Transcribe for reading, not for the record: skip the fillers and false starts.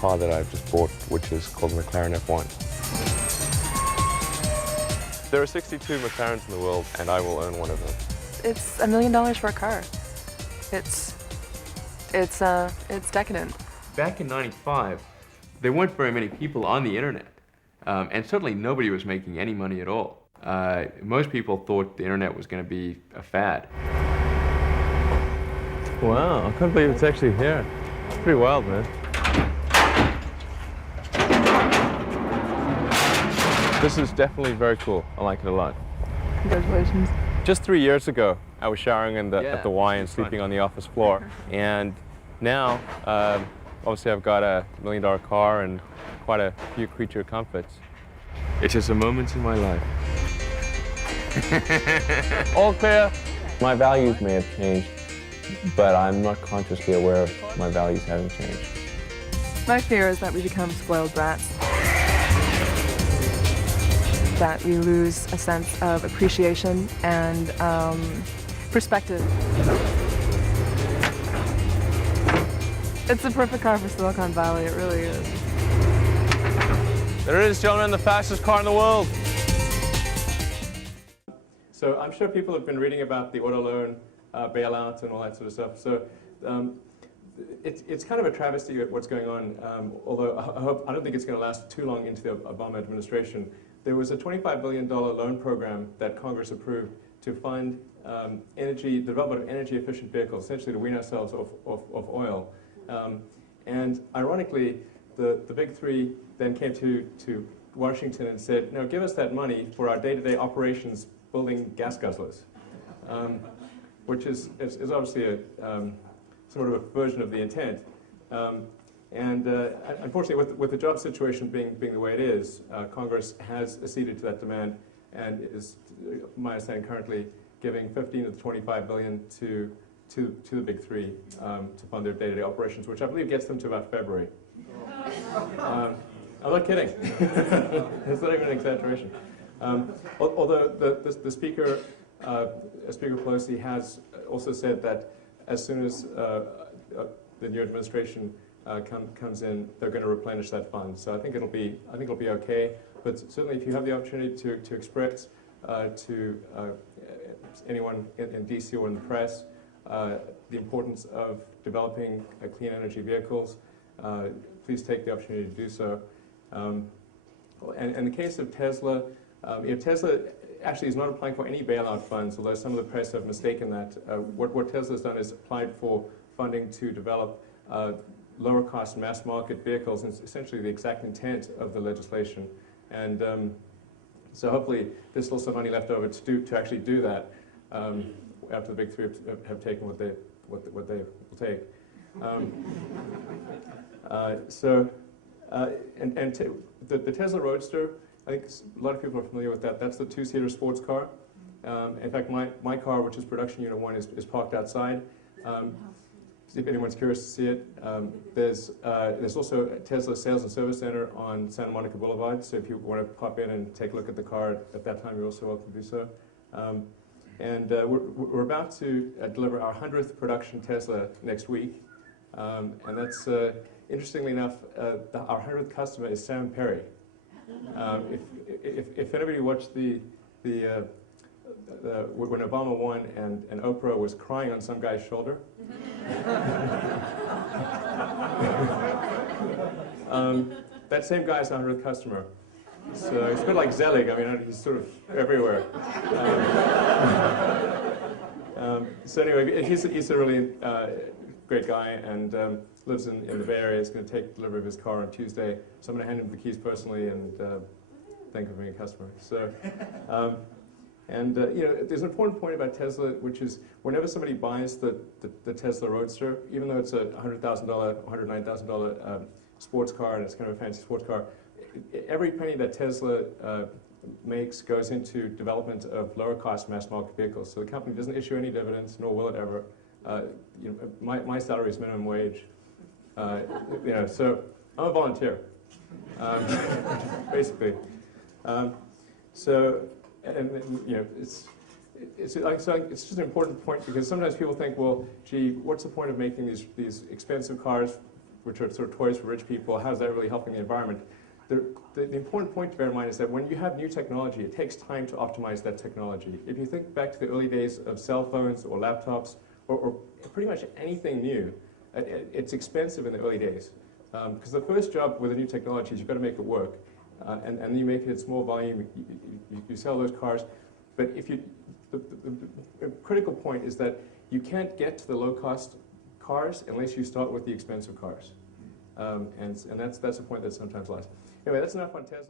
car that I've just bought, which is called the McLaren F1. There are 62 McLarens in the world, and I will own one of them. It's $1 million for a car. It's decadent. Back in '95, there weren't very many people on the internet, and certainly nobody was making any money at all. Most people thought the internet was going to be a fad. Wow, I can't believe it's actually here. It's pretty wild, man. This is definitely very cool. I like it a lot. Congratulations. Just 3 years ago, I was showering at the Y and sleeping on the office floor. And now, obviously I've got a $1 million car and quite a few creature comforts. It's just a moment in my life. All clear. My values may have changed, but I'm not consciously aware of my values having changed. My fear is that we become spoiled brats. That we lose a sense of appreciation and perspective. It's the perfect car for Silicon Valley, it really is. There it is, gentlemen, the fastest car in the world. So I'm sure people have been reading about the auto loan bailout and all that sort of stuff. So it's kind of a travesty at what's going on, although I don't think it's going to last too long into the Obama administration. There was a $25 billion loan program that Congress approved to fund the development of energy-efficient vehicles, essentially to wean ourselves off oil. And ironically, the big three then came to Washington and said, no, give us that money for our day-to-day operations building gas guzzlers, which is obviously a sort of a version of the intent. Unfortunately, with the job situation being the way it is, Congress has acceded to that demand and is, my understanding, currently giving 15 of the 25 billion to the big three to fund their day-to-day operations, which I believe gets them to about February. I'm not kidding. It's not even an exaggeration. Although the Speaker, Speaker Pelosi, has also said that as soon as the new administration comes in, they're going to replenish that fund. So I think it'll be okay. But certainly, if you have the opportunity to express to anyone in DC or in the press the importance of developing clean energy vehicles, please take the opportunity to do so. And in the case of Tesla, Tesla actually is not applying for any bailout funds, although some of the press have mistaken that. What Tesla has done is applied for funding to develop lower-cost mass-market vehicles, and it's essentially the exact intent of the legislation. And so hopefully there's still some money left over to actually do that after the big three have taken what they will take. The Tesla Roadster, I think a lot of people are familiar with that. That's the two-seater sports car. In fact, my car, which is production unit 1, is parked outside. If anyone's curious to see it, there's also a Tesla Sales and Service Center on Santa Monica Boulevard. So if you want to pop in and take a look at the car at that time, you're also welcome to do so. We're about to deliver our 100th production Tesla next week, and that's interestingly enough, our 100th customer is Sam Perry. If anybody watched when Obama won and Oprah was crying on some guy's shoulder, that same guy is our 100th customer. So it's a bit like Zelig. I mean, he's sort of everywhere. So anyway, he's a really great guy and lives in the Bay Area. He's going to take delivery of his car on Tuesday. So I'm going to hand him the keys personally and thank him for being a customer. So, there's an important point about Tesla, which is whenever somebody buys the Tesla Roadster, even though it's a $100,000, $109,000 sports car and it's kind of a fancy sports car, every penny that Tesla makes goes into development of lower-cost mass-market vehicles. So the company doesn't issue any dividends, nor will it ever. My salary is minimum wage. So I'm a volunteer, basically. It's just an important point because sometimes people think, well, gee, what's the point of making these expensive cars which are sort of toys for rich people, how's that really helping the environment? The important point to bear in mind is that when you have new technology, it takes time to optimize that technology. If you think back to the early days of cell phones or laptops or pretty much anything new, it's expensive in the early days. Because the first job with a new technology is you've got to make it work. And then you make it in small volume, you sell those cars. But if you, the critical point is that you can't get to the low-cost cars unless you start with the expensive cars. And that's a point that's sometimes lost. Anyway, that's enough on Tesla.